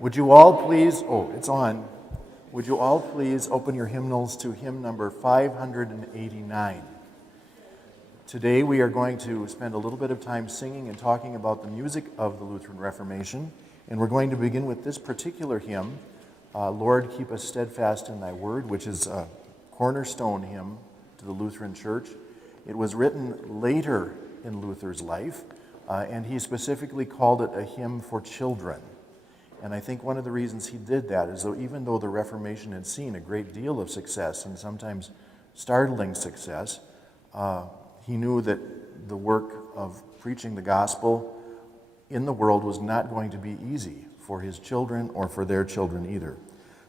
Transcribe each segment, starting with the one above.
Would you all please, it's on. Would you all please open your hymnals to hymn number 589. Today we are going to spend a little bit of time singing and talking about the music of the Lutheran Reformation, and we're going to begin with this particular hymn, Lord, Keep Us Steadfast in Thy Word, which is a cornerstone hymn to the Lutheran Church. It was written later in Luther's life, and he specifically called it a hymn for children. And I think one of the reasons he did that is that even though the Reformation had seen a great deal of success, and sometimes startling success, he knew that the work of preaching the gospel in the world was not going to be easy for his children or for their children either.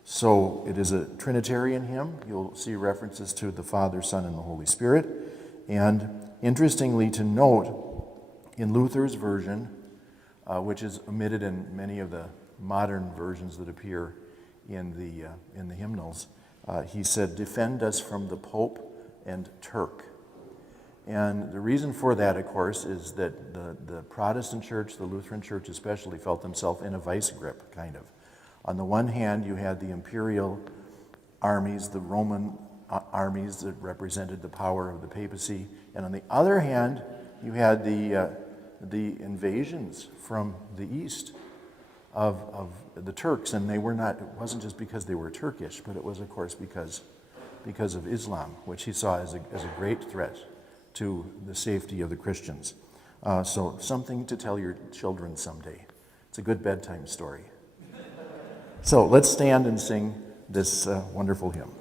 So it is a Trinitarian hymn. You'll see references to the Father, Son, and the Holy Spirit. And interestingly to note, in Luther's version, which is omitted in many of the modern versions that appear in the hymnals, he said, "Defend us from the Pope and Turk." And the reason for that, of course, is that the Protestant church, the Lutheran church especially, felt themselves in a vice grip, kind of. On the one hand, you had the imperial armies, the Roman armies that represented the power of the papacy, and on the other hand, you had the invasions from the east of the Turks, and it wasn't just because they were Turkish, but it was, of course, because of Islam, which he saw as a great threat to the safety of the Christians. So something to tell your children someday. It's a good bedtime story. So let's stand and sing this wonderful hymn.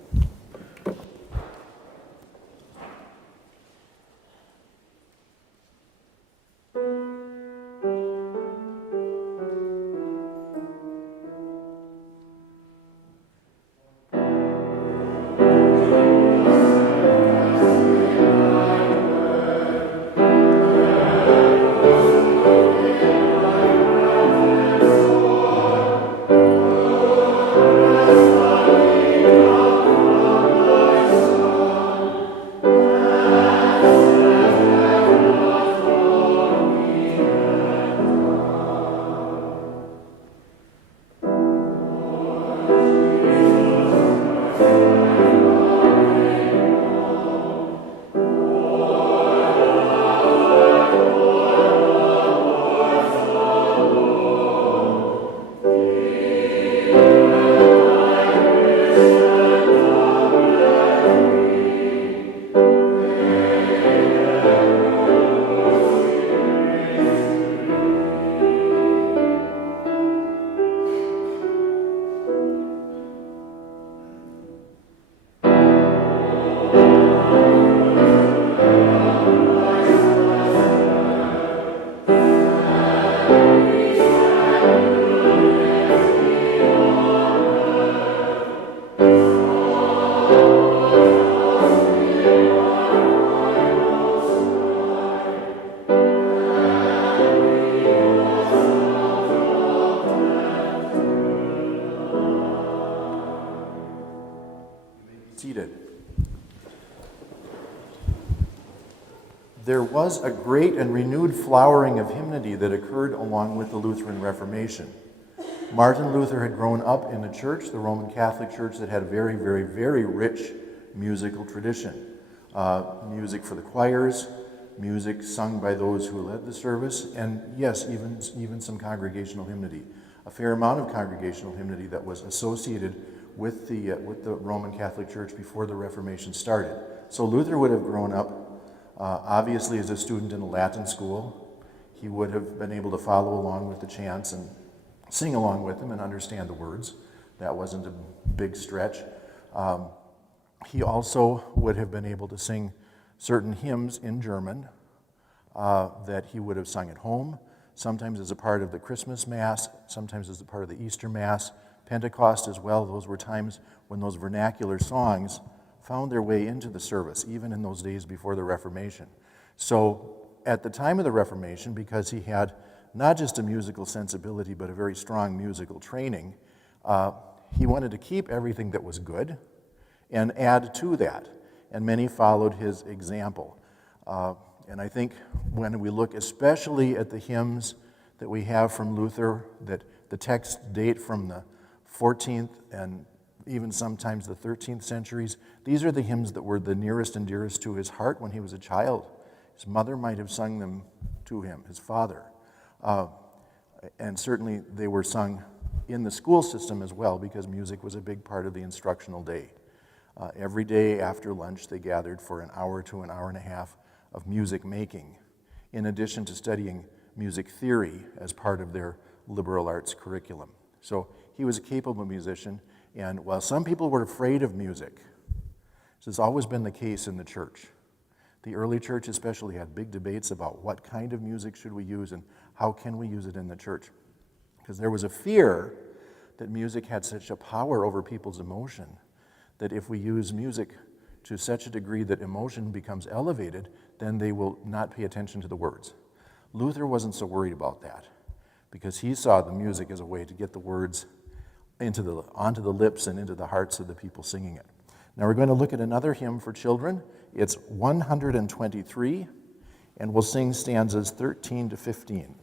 There was a great and renewed flowering of hymnody that occurred along with the Lutheran Reformation. Martin Luther had grown up in a church, the Roman Catholic Church, that had a very, very, very rich musical tradition. Music for the choirs, music sung by those who led the service, and yes, even some congregational hymnody. A fair amount of congregational hymnody that was associated with the Roman Catholic Church before the Reformation started. So Luther would have grown up obviously as a student in a Latin school. He would have been able to follow along with the chants and sing along with them and understand the words. That wasn't a big stretch. He also would have been able to sing certain hymns in German that he would have sung at home, sometimes as a part of the Christmas Mass, sometimes as a part of the Easter Mass, Pentecost as well. Those were times when those vernacular songs found their way into the service, even in those days before the Reformation. So at the time of the Reformation, because he had not just a musical sensibility, but a very strong musical training, he wanted to keep everything that was good and add to that. And many followed his example. And I think when we look especially at the hymns that we have from Luther that The texts date from the 14th and even sometimes the 13th centuries. These are the hymns that were the nearest and dearest to his heart when he was a child. His mother might have sung them to him, his father. And certainly they were sung in the school system as well, because music was a big part of the instructional day. Every day after lunch, they gathered for an hour to an hour and a half of music making, in addition to studying music theory as part of their liberal arts curriculum. So he was a capable musician, and while some people were afraid of music, this has always been the case in the church. The early church especially had big debates about what kind of music should we use and how can we use it in the church. Because there was a fear that music had such a power over people's emotion that if we use music to such a degree that emotion becomes elevated, then they will not pay attention to the words. Luther wasn't so worried about that, because he saw the music as a way to get the words onto the lips and into the hearts of the people singing it. Now we're going to look at another hymn for children. It's 123, and we'll sing stanzas 13 to 15.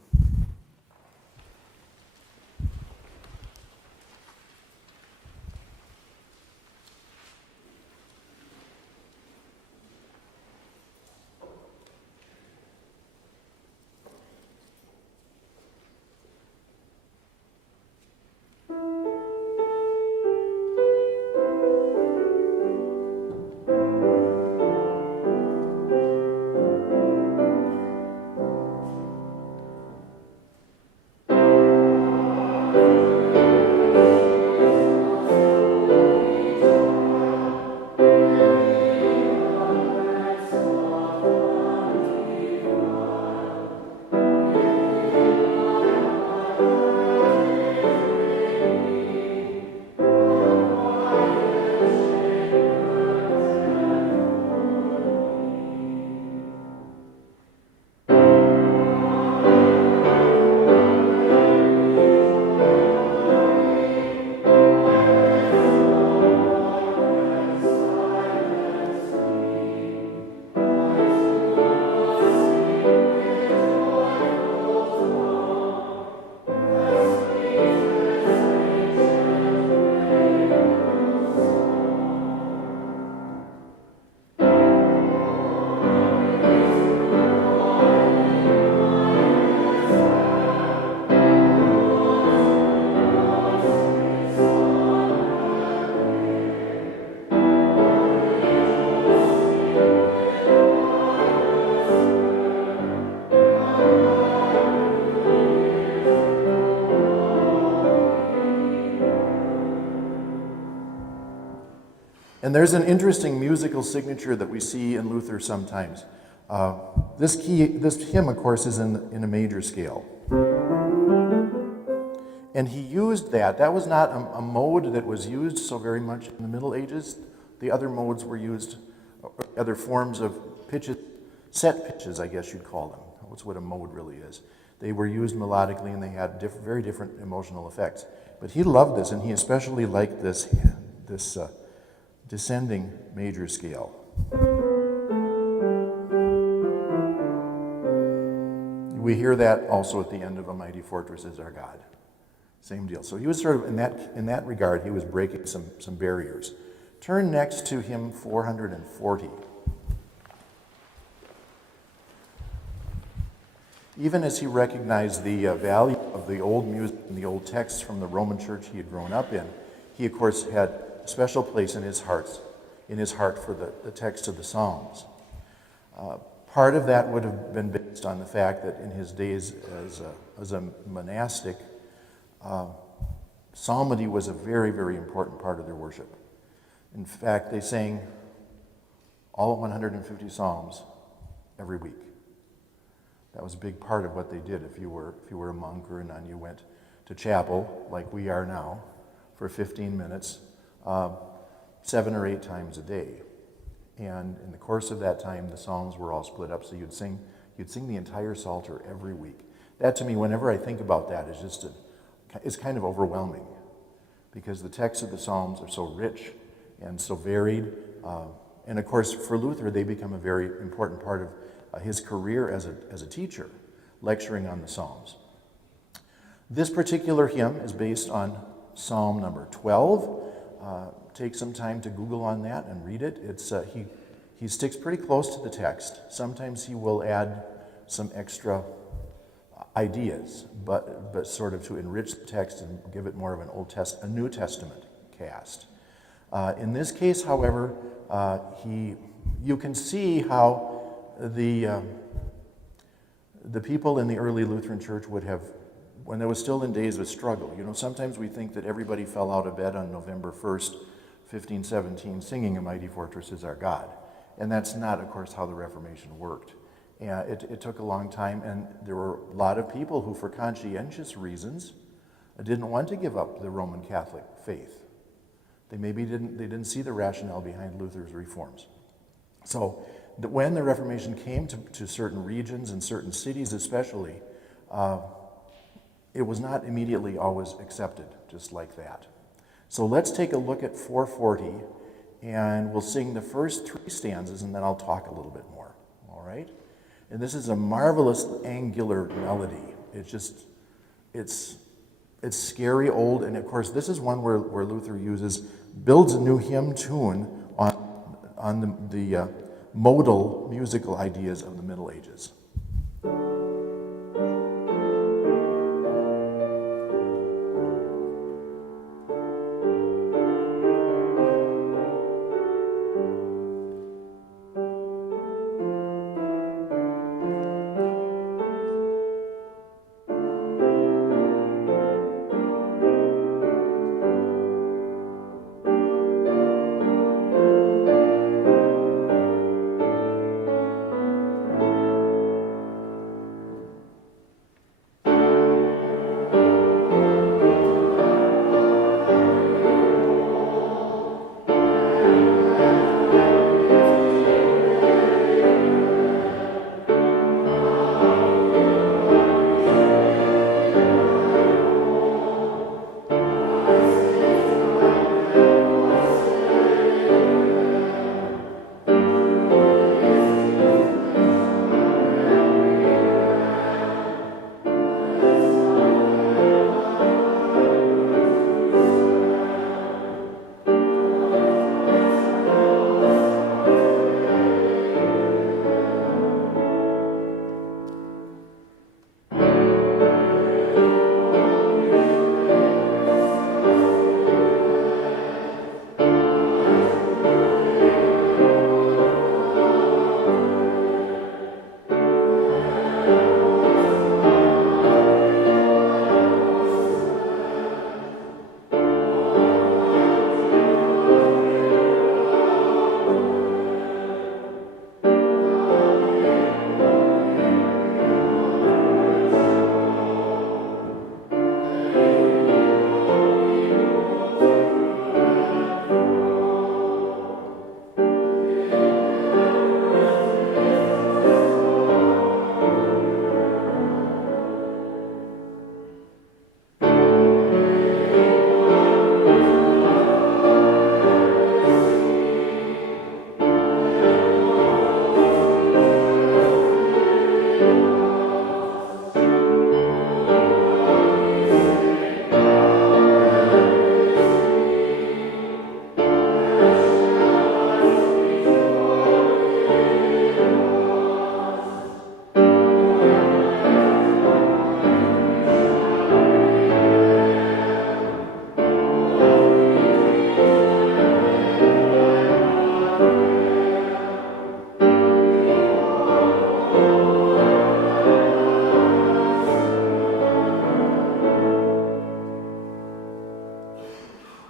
And there's an interesting musical signature that we see in Luther sometimes. This hymn, of course, is in a major scale. And he used that. That was not a mode that was used so very much in the Middle Ages. The other modes were used, other forms of pitches, set pitches, I guess you'd call them. That's what a mode really is. They were used melodically, and they had very different emotional effects. But he loved this, and he especially liked this descending major scale. We hear that also at the end of A Mighty Fortress Is Our God. Same deal. So he was sort of, in that regard, he was breaking some barriers. Turn next to hymn 440. Even as he recognized the value of the old music and the old texts from the Roman church he had grown up in, he, of course, had a special place in his heart for the text of the Psalms. Part of that would have been based on the fact that in his days as a monastic, psalmody was a very, very important part of their worship. In fact, they sang all 150 psalms every week. That was a big part of what they did. If you were a monk or a nun, you went to chapel, like we are now, for 15 minutes, 7 or 8 times a day. And in the course of that time, the psalms were all split up, so you'd sing the entire Psalter every week. That, to me, whenever I think about that, is kind of overwhelming, because the texts of the Psalms are so rich and so varied. And of course, for Luther, they become a very important part of his career as a teacher, lecturing on the Psalms. This particular hymn is based on Psalm number 12. Take some time to Google on that and read it. He sticks pretty close to the text. Sometimes he will add some extra ideas, but sort of to enrich the text and give it more of a New Testament cast. In this case, however, you can see how the people in the early Lutheran Church would have, when there was still in days of struggle. Sometimes we think that everybody fell out of bed on November 1st, 1517, singing "A Mighty Fortress is Our God." And that's not, of course, how the Reformation worked. It took a long time, and there were a lot of people who, for conscientious reasons, didn't want to give up the Roman Catholic faith. They didn't see the rationale behind Luther's reforms. So when the Reformation came to certain regions and certain cities especially, it was not immediately always accepted just like that. So let's take a look at 440, and we'll sing the first 3 stanzas, and then I'll talk a little bit more, all right? And this is a marvelous angular melody. It's scary old, and of course this is one where Luther builds a new hymn tune on the modal musical ideas of the Middle Ages.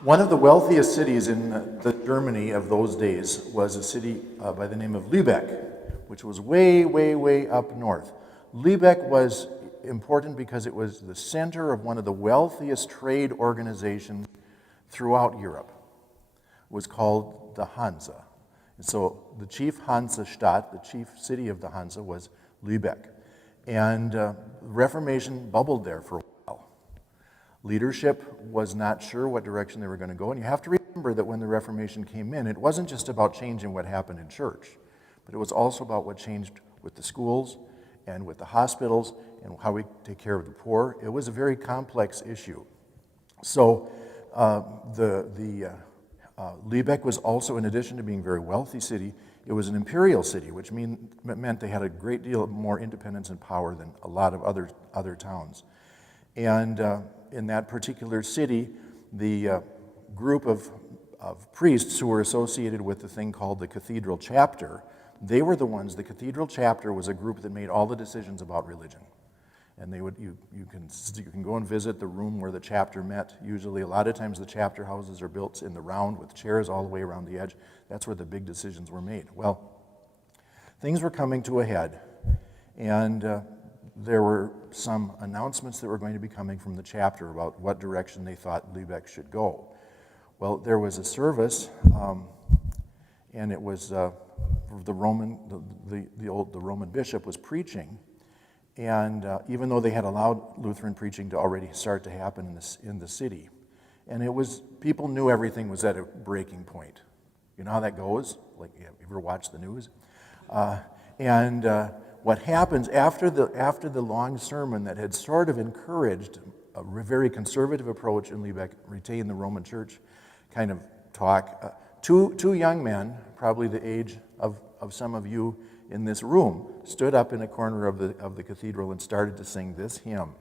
One of the wealthiest cities in the Germany of those days was a city by the name of Lübeck, which was way, way, way up north. Lübeck was important because it was the center of one of the wealthiest trade organizations throughout Europe. It was called the Hansa. And so the chief Hansestadt, the chief city of the Hansa, was Lübeck. And Reformation bubbled there for a while. Leadership was not sure what direction they were going to go. And you have to remember that when the Reformation came in, it wasn't just about changing what happened in church, but it was also about what changed with the schools and with the hospitals and how we take care of the poor. It was a very complex issue. So Lübeck was also, in addition to being a very wealthy city, it was an imperial city, which meant they had a great deal more independence and power than a lot of other towns. And in that particular city, the group of priests who were associated with the thing called the cathedral chapter, they were the ones, the cathedral chapter was a group that made all the decisions about religion. And you can go and visit the room where the chapter met. Usually, a lot of times the chapter houses are built in the round with chairs all the way around the edge. That's where the big decisions were made. Well, things were coming to a head, and there were some announcements that were going to be coming from the chapter about what direction they thought Lübeck should go. Well, there was a service, and it was the Roman bishop was preaching. And even though they had allowed Lutheran preaching to already start to happen in the city, and people knew everything was at a breaking point. You know how that goes? Like, you ever watch the news? What happens after the long sermon that had sort of encouraged a very conservative approach in Lübeck, retain the Roman Church kind of talk, two young men, probably the age of some of you in this room, stood up in a corner of the cathedral and started to sing this hymn.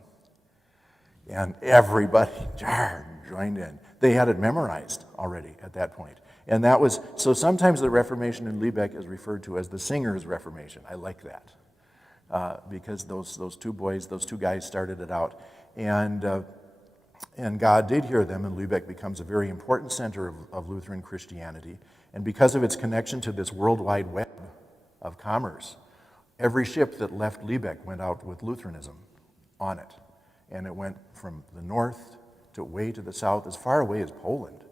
And everybody joined in. They had it memorized already at that point. And that was, so sometimes the Reformation in Lübeck is referred to as the Singers' Reformation. I like that. Because those two guys started it out. And God did hear them, and Lübeck becomes a very important center of Lutheran Christianity. And because of its connection to this worldwide web of commerce, every ship that left Lübeck went out with Lutheranism on it. And it went from the north way to the south, as far away as Poland,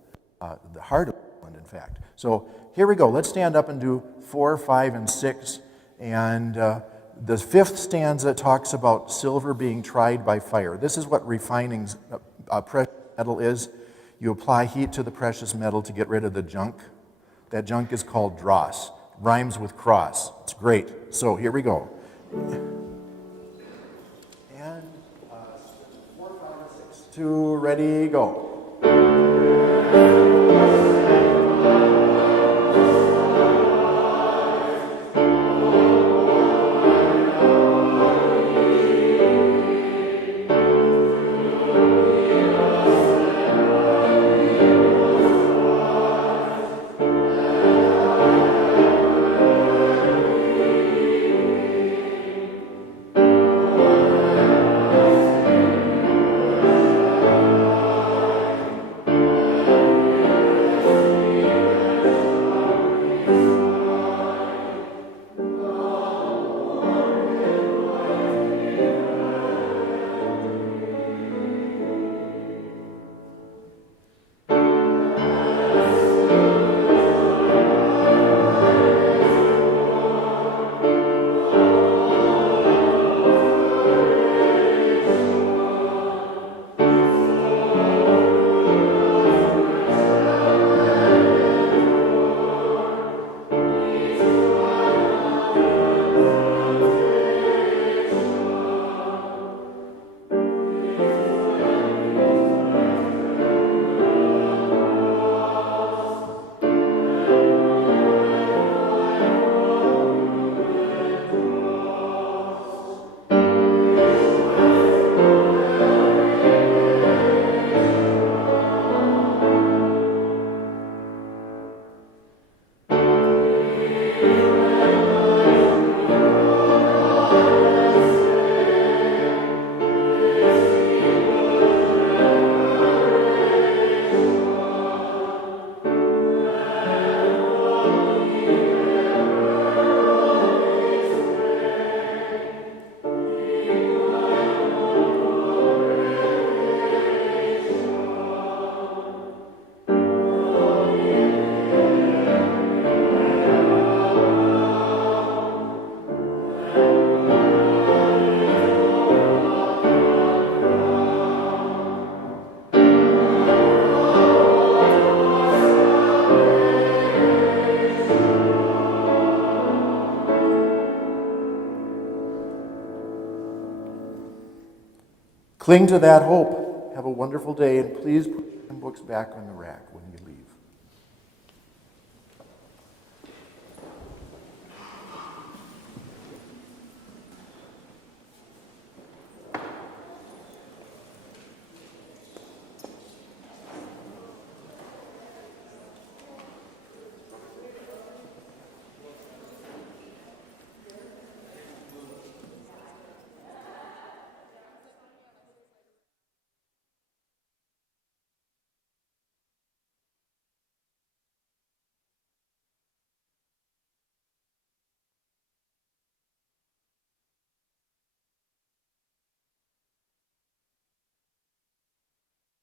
the heart of Poland, in fact. So here we go. Let's stand up and do 4, 5, and 6. And the fifth stanza talks about silver being tried by fire. This is what refining precious metal is. You apply heat to the precious metal to get rid of the junk. That junk is called dross. Rhymes with cross. It's great. So here we go. And 4, 5, 6, 2, ready, go. Cling to that hope. Have a wonderful day, and please put your books back on the